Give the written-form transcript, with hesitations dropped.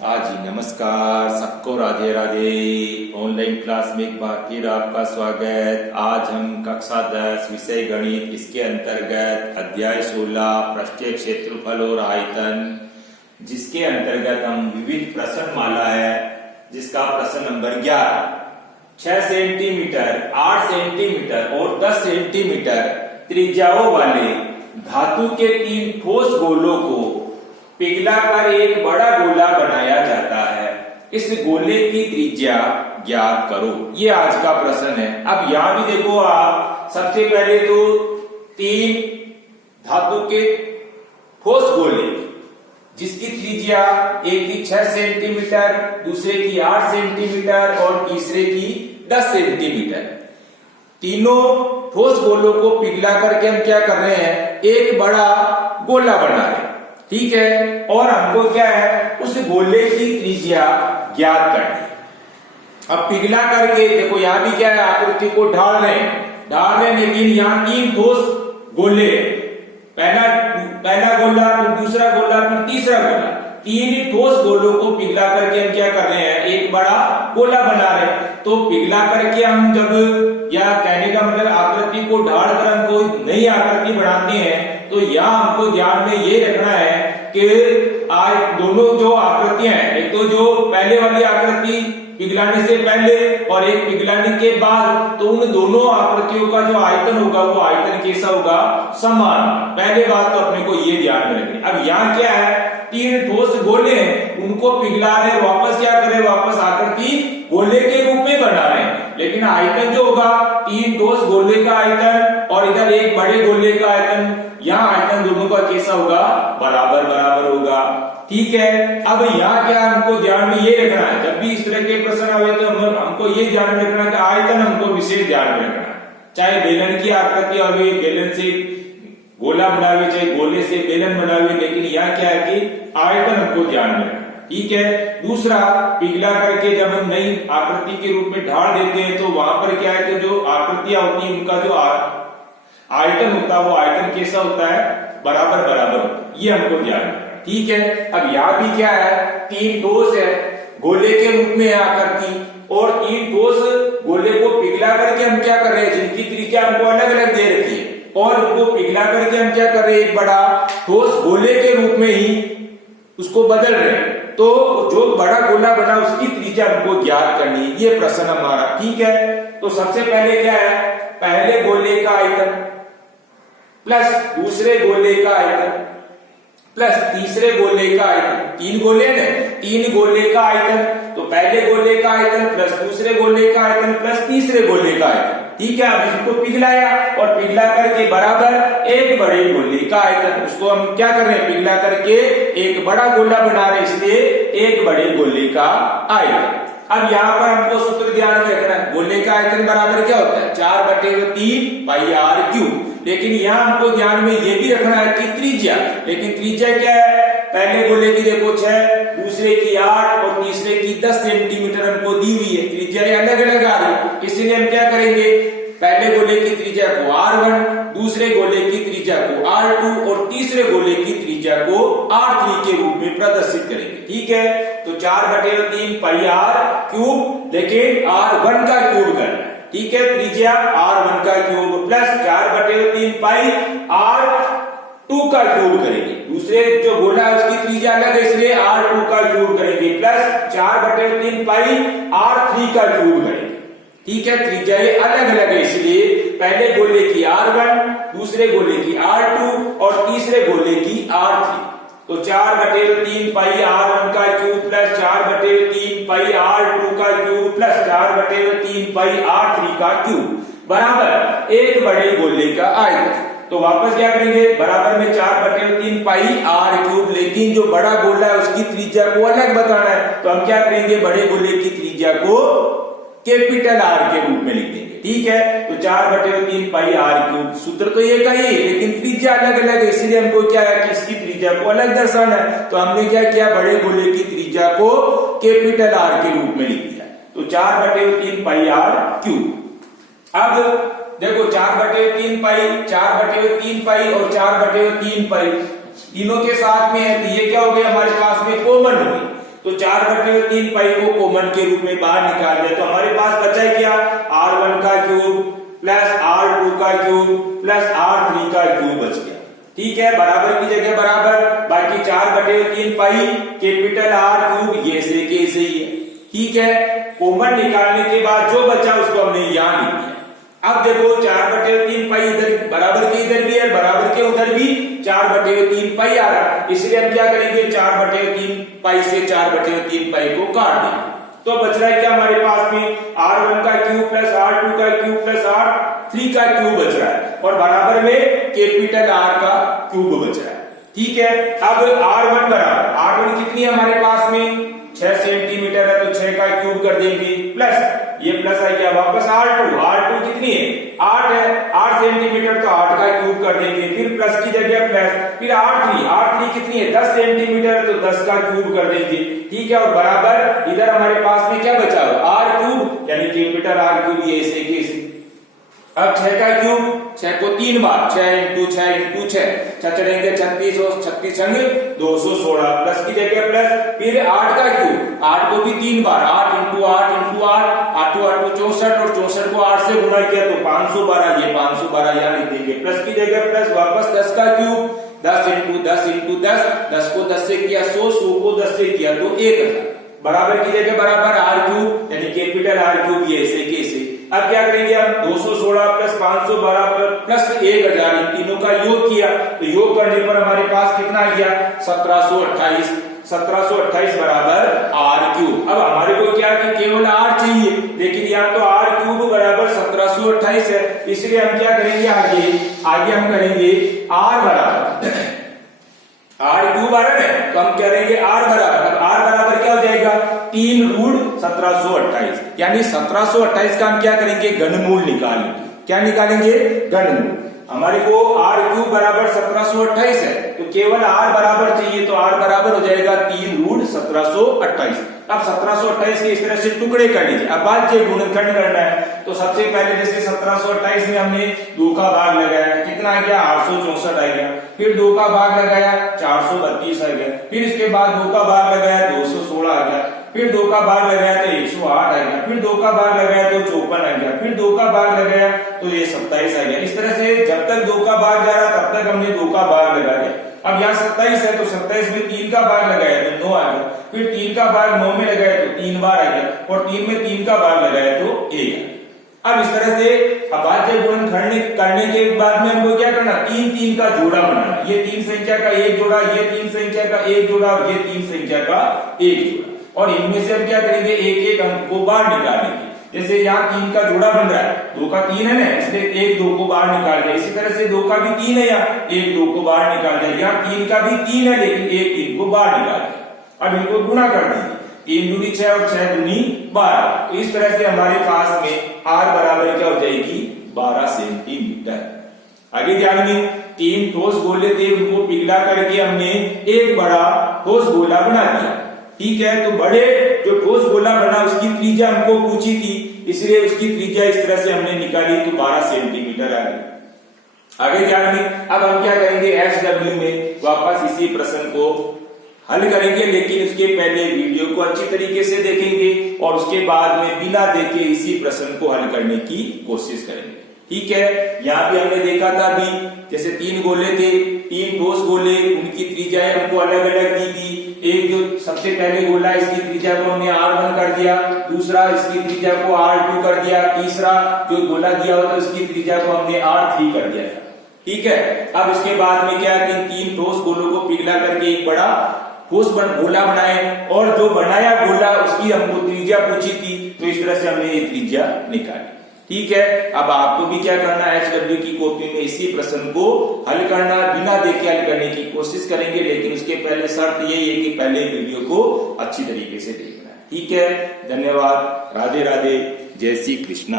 हाँ जी, नमस्कार सबको, राधे राधे। ऑनलाइन क्लास में एक बार फिर आपका स्वागत। आज हम कक्षा 10 विषय गणित, इसके अंतर्गत अध्याय 16 पृष्ठीय क्षेत्रफल और आयतन, जिसके अंतर्गत हम विविध प्रश्न माला है, जिसका प्रश्न नंबर 11 6 सेंटीमीटर, 8 सेंटीमीटर और 10 सेंटीमीटर त्रिज्याओं वाले धातु के 3 ठोस गोलों को पिघलाकर एक बड़ा गोला बनाया जाता है। इस गोले की त्रिज्या ज्ञात करो। ये आज का प्रश्न है। अब यहां भी देखो आप, सबसे पहले तो 3 धातु के ठोस गोले, जिसकी त्रिज्या एक की 6 सेंटीमीटर, दूसरे की 8 सेंटीमीटर और तीसरे की 10 सेंटीमीटर। तीनों ठोस गोलों को पिघला करके हम क्या कर रहे हैं, एक बड़ा गोला बना रहे हैं। ठीक है, और हमको क्या है, उस गोले की त्रिज्या ज्ञात करनी है। अब पिघला करके देखो, यहां भी क्या है, आकृति को ढाल रहे हैं, लेकिन यहाँ 3 ठोस गोले, पहला गोला, फिर दूसरा गोला, फिर तीसरा गोला, 3 ठोस गोलों को पिघला करके हम क्या कर रहे हैं, एक बड़ा गोला बना रहे हैं। तो पिघला करके हम जब, या कहने का मतलब आकृति को ढाल कर हम कोई नई आकृति बनाते हैं, तो यहाँ हमको ध्यान में ये रखना है कि आज दोनों जो आकृतियां हैं, एक तो जो पहले वाली आकृति पिघलाने से पहले और एक पिघलाने के बाद, तो उन दोनों आकृतियों का जो आयतन होगा वो आयतन कैसा होगा, समान। पहले बात तो अपने को ये ध्यान में रखनी। अब यहाँ क्या है, 3 ठोस गोले हैं, उनको पिघला रहे, वापस क्या करें, वापस आकृति गोले के रूप में बना रहे हैं। लेकिन आयतन जो होगा, 3 ठोस गोले का आयतन और इधर एक बड़े गोले का आयतन, यहाँ आयतन दोनों का कैसा होगा, बराबर बराबर होगा। ठीक है, अब यहाँ क्या हमको ध्यान में ये रखना है, जब भी इस तरह के प्रश्न आए तो हमको ये ध्यान में रखना है कि आयतन हमको विशेष ध्यान में रखना है। चाहे बेलन की आकृति और बेलन से गोला बनावे, चाहे गोले से बेलन बनावे, लेकिन यहाँ क्या है कि आयतन हमको ध्यान में रखना। ठीक है, दूसरा, पिघला करके जब हम नई आकृति के रूप में ढाल देते हैं, तो वहां पर क्या है कि जो आकृतियां होती है, उनका जो आयतन होता है, वो आयतन कैसा होता है, बराबर बराबर, ये हमको ध्यान रखना। ठीक है, अब यहाँ भी क्या है, 3 ठोस है, गोले के रूप में आकृति, और 3 ठोस गोले को पिघला करके हम क्या कर रहे हैं, जिनकी त्रिज्या हमको अलग अलग दे रखी है, और उनको पिघला करके हम क्या कर रहे हैं, एक बड़ा ठोस गोले के रूप में ही उसको बदल रहे हैं। तो जो बड़ा गोला बना, उसकी त्रिज्या हमको ज्ञात करनी है। ये प्रश्न हमारा। ठीक है, तो सबसे पहले क्या है, पहले गोले का आयतन प्लस दूसरे गोले का आयतन प्लस तीसरे गोले का आयतन, 3 गोले ने, 3 गोले का आयतन, तो पहले गोले का आयतन प्लस दूसरे गोले का आयतन प्लस तीसरे गोले का आयतन। ठीक है, अब इसको पिघलाया और पिघला करके बराबर एक बड़े गोले का आयतन, उसको हम क्या कर रहे हैं, पिघला करके एक बड़ा गोला बना रहे हैं, इसलिए एक बड़े गोले का आयतन। अब यहाँ पर हमको सूत्र ध्यान में रखना है, गोले का आयतन बराबर क्या होता है, 4/3 पाई r क्यूब। लेकिन यहाँ हमको ध्यान में ये भी रखना है कि त्रिज्या, लेकिन त्रिज्या क्या है, पहले गोले की देखो 6, दूसरे की 8 और तीसरे की 10 सेंटीमीटर हमको दी हुई है। त्रिज्या अलग अलग आ रही, इसलिए हम क्या करेंगे, पहले गोले की त्रिज्या को r1, दूसरे गोले की त्रिज्या को r2 और तीसरे गोले की त्रिज्या को r3 के रूप में प्रदर्शित करेंगे। ठीक है, तो 4/3 पाई r क्यूब, लेकिन r1 का क्यूब करना है। ठीक है, त्रिज्या r1 का क्यूब प्लस 4/3 पाई r2 का क्यूब करेंगे। दूसरे जो गोला है उसकी त्रिज्या अलग है, इसलिए r2 का क्यूब करेंगे प्लस 4/3 पाई r3 का क्यूब करेंगे। ठीक है, त्रिज्या अलग अलग है, इसलिए पहले गोले की r1, दूसरे गोले की r2 और तीसरे गोले की r3। तो 4/3 पाई r1 का क्यूब प्लस 4/3 पाई r2 का क्यूब प्लस 4/3 पाई r3 का क्यूब बराबर एक बड़े गोले का आयतन। तो वापस क्या करेंगे, बराबर में 4/3 पाई r क्यूब, लेकिन जो बड़ा गोला है उसकी त्रिज्या को अलग बताना है, तो हम क्या करेंगे, बड़े गोले की त्रिज्या को कैपिटल R के रूप में लिख देंगे। ठीक है, तो 4/3 पाई r क्यूब, सूत्र तो ये का ही, लेकिन त्रिज्या अलग अलग है, इसलिए हमको क्या है कि इसकी त्रिज्या को अलग दर्शाना है। तो हमने क्या किया, बड़े गोले की त्रिज्या को कैपिटल R के रूप में लिख दिया। तो 4/3 पाई r क्यूब। अब देखो 4/3 पाई, 4/3 पाई और 4/3 पाई तीनों के साथ में है, तो ये क्या हो गया, हमारे पास में कॉमन हो गई। तो 4/3 पाई को कॉमन के रूप में बाहर निकाल दिया, तो हमारे पास बचा है क्या, r1 का क्यूब प्लस r2 का क्यूब प्लस r3 का क्यूब बच गया। ठीक है, बराबर की जगह बराबर, बाकी 4/3 पाई कैपिटल R क्यूब ये से के से ही है। ठीक है, कॉमन निकालने के बाद जो बचा उसको हमने यहां लिख दिया। अब देखो 4/3 पाई इधर बराबर के इधर भी है, बराबर के उधर भी 4/3 पाई आ रहा है, इसलिए हम क्या करेंगे 4/3 पाई से 4/3 पाई को काट देंगे। तो बच रहा है क्या हमारे पास में, R1 का क्यूब प्लस R2 का क्यूब प्लस R3 का क्यूब बच रहा है, और बराबर में कैपिटल R का क्यूब बच रहा है। ठीक है, अब R1 बराबर, R1 कितनी है हमारे पास में 6 सेंटीमीटर है, तो 6 का क्यूब कर देंगे, प्लस ये प्लस आ गया, वापस R2 कितनी है 8 है, 8 सेंटीमीटर, तो 8 का क्यूब कर देंगे, फिर प्लस की जगह प्लस, फिर R3 कितनी है 10 सेंटीमीटर, तो 10 का क्यूब कर देंगे। ठीक है, और बराबर इधर हमारे पास में क्या बचा R क्यूब, यानी कैपिटल R क्यूब ये ऐसे कैसे। अब 6 का क्यूब, 6 को 3 बार, 6 इंटू 6 इंटू 6 चढ़ेंगे 36 और 36 संग 216, प्लस की जगह प्लस, फिर 8 का क्यूब, 8 को भी 3 बार, 8 इंटू 8 इंटू 8, 8 64, और 64 को 8 से गुणा किया तो 512, ये 512 यहाँ लिख देंगे, प्लस की जगह प्लस, वापस 10 का क्यूब, 10 इंटू 10 इंटू 10, 10 को 10 से किया 100, 100 को 10 से किया तो 1000, बराबर की जगह बराबर R क्यूब, यानी कैपिटल R क्यूब ये ऐसे कैसे। अब क्या करेंगे हम 216 प्लस 512 प्लस 1000, इन तीनों का योग किया, तो योग करने पर हमारे पास कितना आ गया 1728 बराबर R क्यूब। अब हमारे को क्या कि केवल R चाहिए, लेकिन यहाँ तो R क्यूब बराबर 1728 है, इसलिए हम क्या करेंगे आगे हम करेंगे R बराबर R क्यूब आ रहा है, तो हम करेंगे R बराबर, अब R बराबर क्या हो जाएगा 3 रूट 1728, यानी 1728 का हम क्या करेंगे घनमूल निकालेंगे। क्या निकालेंगे घनमूल। हमारे को R क्यूब बराबर 1728 है, तो केवल R बराबर चाहिए, तो R बराबर हो जाएगा 3 रूट 1728। अब 1728 के इस तरह से टुकड़े कर लीजिए। अब बात ये गुणनखंड करना है, तो सबसे पहले जैसे 1728 में हमने 2 का भाग लगाया, कितना आ गया 864 आ गया, फिर 2 का भाग लगाया 432 आ गया, फिर इसके बाद 2 का भाग लगाया 216 आ गया, फिर 2 का भाग लगाया तो 108 आ गया, फिर 2 का भाग लगाया तो 54 आ गया, फिर 2 का भाग लगाया तो ये 27 आ गया। इस तरह से जब तक 2 का भाग जा रहा तब तक हमने 2 का भाग लगा दिया। अब यहाँ 27 है, तो 27 में 3 का भाग लगाया तो 9 आ गया, फिर 3 का भाग 9 में लगाया तो 3 बार आ गया, और 3 में 3 का भाग लगाया तो 1 आ गया। अब इस तरह से अभाज्य गुणनखंड करने के बाद में हमको क्या करना 3 का जोड़ा बनाना, ये 3 संख्या का एक जोड़ा, ये 3 संख्या का एक जोड़ा, और ये 3 संख्या का एक जोड़ा, और इनमें से हम क्या करेंगे एक अंक को बाहर निकालेंगे। जैसे यहाँ 3 का जोड़ा बन रहा है, 2 का 3 है ना, इसलिए 1 2 को बाहर निकाल दिया। इसी तरह से 2 का भी 3 है, यहाँ 1 2 को बाहर निकाल दिया। यहाँ 3 का भी 3 है, लेकिन 1 3 को बाहर निकाल दिया। अब इनको गुणा कर दीजिए, 3 दूनी 6 और 6 दूनी 12। तो इस तरह से हमारे पास में R बराबर क्या हो जाएगी 12 सेंटीमीटर। आगे ध्यान में 3 ठोस गोले थे, उनको पिघला करके हमने एक बड़ा ठोस गोला बना दिया। ठीक है, तो बड़े जो ठोस गोला बना उसकी त्रिज्या हमको पूछी थी, इसलिए उसकी त्रिज्या इस तरह से हमने निकाली, तो 12 सेंटीमीटर आ गई। आगे ध्यान में अब हम क्या करेंगे SW में वापस इसी प्रश्न को हल करेंगे, लेकिन उसके पहले वीडियो को अच्छी तरीके से देखेंगे और उसके बाद में बिना देखे इसी प्रश्न को हल करने की कोशिश करेंगे। ठीक है, यहाँ भी हमने देखा था अभी, जैसे 3 गोले थे, 3 ठोस गोले, उनकी त्रिज्याएं हमको अलग अलग दी थी। एक जो सबसे पहले गोला इसकी त्रिज्या को हमने R1 कर दिया, दूसरा इसकी त्रिज्या को R2 कर दिया, तीसरा जो गोला दिया होता उसकी त्रिज्या को हमने R3 कर दिया था। ठीक है, अब इसके बाद में क्या कि 3 ठोस गोलों को पिघला करके एक बड़ा ठोस गोला बनाए, और जो बनाया गोला उसकी हमको त्रिज्या पूछी थी, तो इस तरह से हमने ये त्रिज्या निकाली। ठीक है, अब आपको भी क्या करना है SW की कॉपी में इसी प्रश्न को हल करना, बिना देखे हल करने की कोशिश करेंगे, लेकिन उसके पहले शर्त यही है कि पहले वीडियो को अच्छी तरीके से देखना है। ठीक है, धन्यवाद, राधे राधे, जय श्री कृष्णा।